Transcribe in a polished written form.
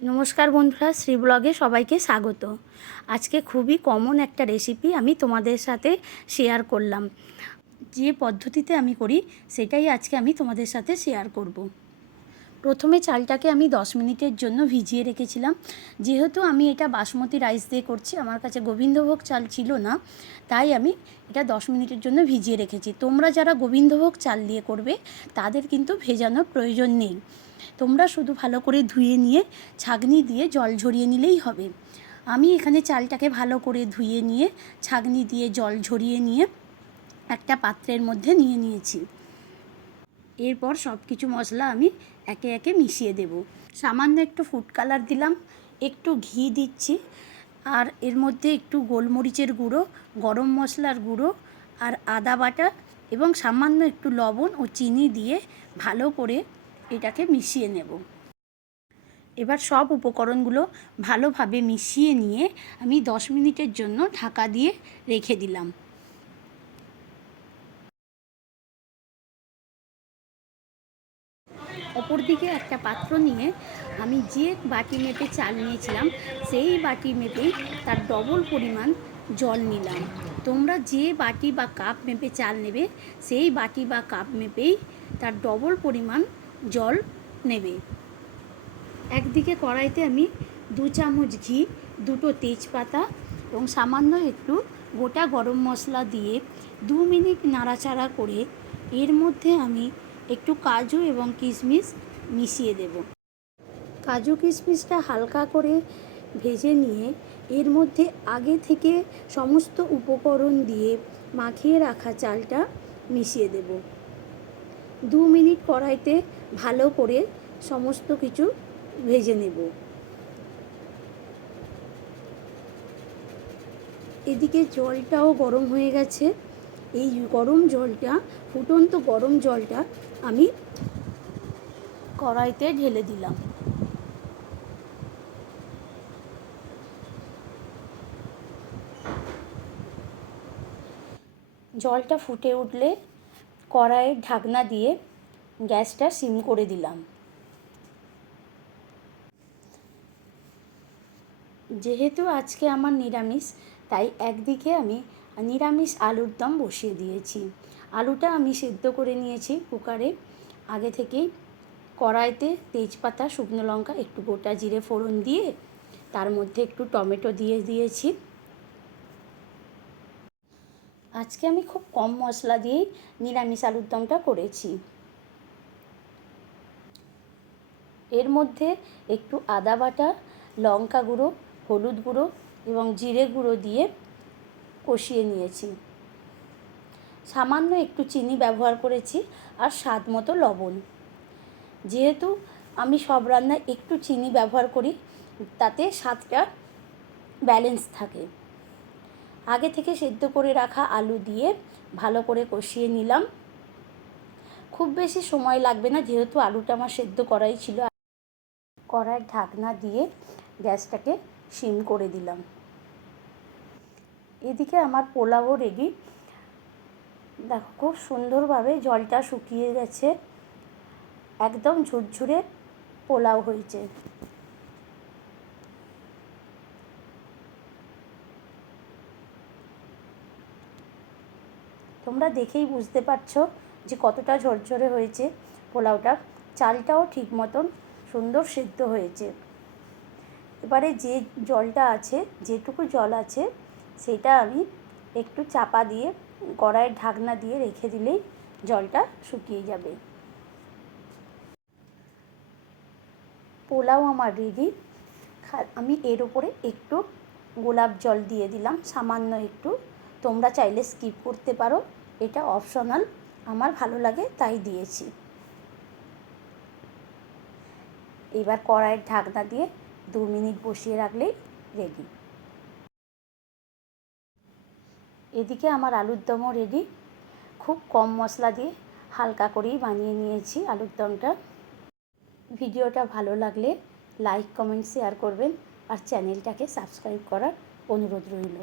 নমস্কার বন্ধুরা, শ্রী ব্লগে সবাইকে স্বাগত। আজকে খুবই কমন একটা রেসিপি আমি তোমাদের সাথে শেয়ার করলাম। যে পদ্ধতিতে আমি করি সেটাই আজকে আমি তোমাদের সাথে শেয়ার করব। প্রথমে চালটাকে আমি 10 মিনিটের জন্য ভিজিয়ে রেখেছিলাম। যেহেতু আমি এটা বাসমতি রাইস দিয়ে করছি, আমার কাছে গোবিন্দভোগ চাল ছিল না, তাই আমি এটা 10 মিনিটের জন্য ভিজিয়ে রেখেছি। তোমরা যারা গোবিন্দভোগ চাল দিয়ে করবে তাদের কিন্তু ভেজানোর প্রয়োজন নেই। তোমরা শুধু ভালো করে ধুয়ে নিয়ে ছাঁকনি দিয়ে জল ঝরিয়ে নিলেই হবে। আমি এখানে চালটাকে ভালো করে ধুয়ে নিয়ে ছাঁকনি দিয়ে জল ঝরিয়ে নিয়ে একটা পাত্রের মধ্যে নিয়ে নিয়েছি। এরপর সব কিছু মশলা আমি একে একে মিশিয়ে দেব। সামান্য একটু ফুড কালার দিলাম, একটু ঘি দিচ্ছি, আর এর মধ্যে একটু গোলমরিচের গুঁড়ো, গরম মশলার গুঁড়ো আর আদা বাটা এবং সামান্য একটু লবণ ও চিনি দিয়ে ভালো করে এটাকে মিশিয়ে নেব। এবার সব উপকরণগুলো ভালোভাবে মিশিয়ে নিয়ে আমি 10 মিনিটের জন্য ঢাকা দিয়ে রেখে দিলাম। অপর দিকে একটা পাত্র নিয়ে আমি যে বাটি মেপে চাল নিয়েছিলাম সেই বাটি মেপেই তার ডবল পরিমাণ জল নিলাম। তোমরা যে বাটি বা কাপ মেপে চাল নেবে সেই বাটি বা কাপ মেপেই তার ডবল পরিমাণ জল নেবে। একদিকে কড়াইতে আমি 2 চামচ ঘি, 2টো তেজপাতা এবং সামান্য একটু গোটা গরম মশলা দিয়ে 2 মিনিট নাড়াচাড়া করে এর মধ্যে আমি একটু কাজু এবং কিশমিশ মিশিয়ে দেব। কাজু কিশমিশটা হালকা করে ভেজে নিয়ে এর মধ্যে আগে থেকে সমস্ত উপকরণ দিয়ে মাখিয়ে রাখা চালটা মিশিয়ে দেব। 2 মিনিট কড়াইতে ভালো করে সমস্ত কিছু ভেজে নেব। এদিকে জলটাও গরম হয়ে গেছে। এই গরম জলটা, ফুটন্ত গরম জলটা আমি কড়াইতে ঢেলে দিলাম। জলটা ফুটে উঠলে কড়াইয়ের ঢাকনা দিয়ে গ্যাসটা সিম করে দিলাম। যেহেতু আজকে আমার নিরামিষ, তাই একদিকে আমি নিরামিষ আলুর দম বসিয়ে দিয়েছি। আলুটা আমি সেদ্ধ করে নিয়েছি কুকারে আগে থেকেই। কড়াইতে তেজপাতা, শুকনো লঙ্কা, একটু গোটা জিরে ফোড়ন দিয়ে তার মধ্যে একটু টমেটো দিয়ে দিয়েছি। আজকে আমি খুব কম মশলা দিয়েই নিরামিষ আলুর দমটা করেছি। এর মধ্যে একটু আদা বাটা, লঙ্কা গুঁড়ো, হলুদ গুঁড়ো এবং জিরে গুঁড়ো দিয়ে কষিয়ে নিয়েছি। সামান্য একটু চিনি ব্যবহার করেছি আর স্বাদ মতো লবণ। যেহেতু আমি সব রান্নায় একটু চিনি ব্যবহার করি, তাতে স্বাদটা ব্যালেন্স থাকে। আগে থেকে সেদ্ধ করে রাখা আলু দিয়ে ভালো করে কষিয়ে নিলাম। খুব বেশি সময় লাগবে না, যেহেতু আলুটা আমার সেদ্ধ করাই ছিল। কড়াইয়ের ঢাকনা দিয়ে গ্যাসটাকে সিম করে দিলাম। এদিকে আমার পোলাও রেডি। দেখো খুব সুন্দরভাবে জলটা শুকিয়ে গেছে, একদম ঝুরঝুরে পোলাও হয়েছে। তোমরা দেখেই বুঝতে পারছো যে কতটা ঝরঝরে হয়েছে পোলাওটা। চালটাও ঠিক মতন সুন্দর সেদ্ধ হয়েছে। এবারে যে জলটা আছে, যেটুকু জল আছে, সেটা আমি একটু চাপা দিয়ে কড়াইয়ের ঢাকনা দিয়ে রেখে দিলেই জলটা শুকিয়ে যাবে। পোলাও আমার রেডি। আমি এর উপরে একটু গোলাপ জল দিয়ে দিলাম, সামান্য একটু। তোমরা চাইলে স্কিপ করতে পারো, এটা অপশনাল, আমার ভালো লাগে তাই দিয়েছি। এবার কড়াইয়ের ঢাকনা দিয়ে 2 মিনিট বসিয়ে রাখলেই রেডি। এদিকে আমার আলুর দমও রেডি। খুব কম মশলা দিয়ে হালকা করেই বানিয়ে নিয়েছি আলুর দমটা। ভিডিওটা ভালো লাগলে লাইক, কমেন্ট, শেয়ার করবেন আর চ্যানেলটাকে সাবস্ক্রাইব করার অনুরোধ রইল।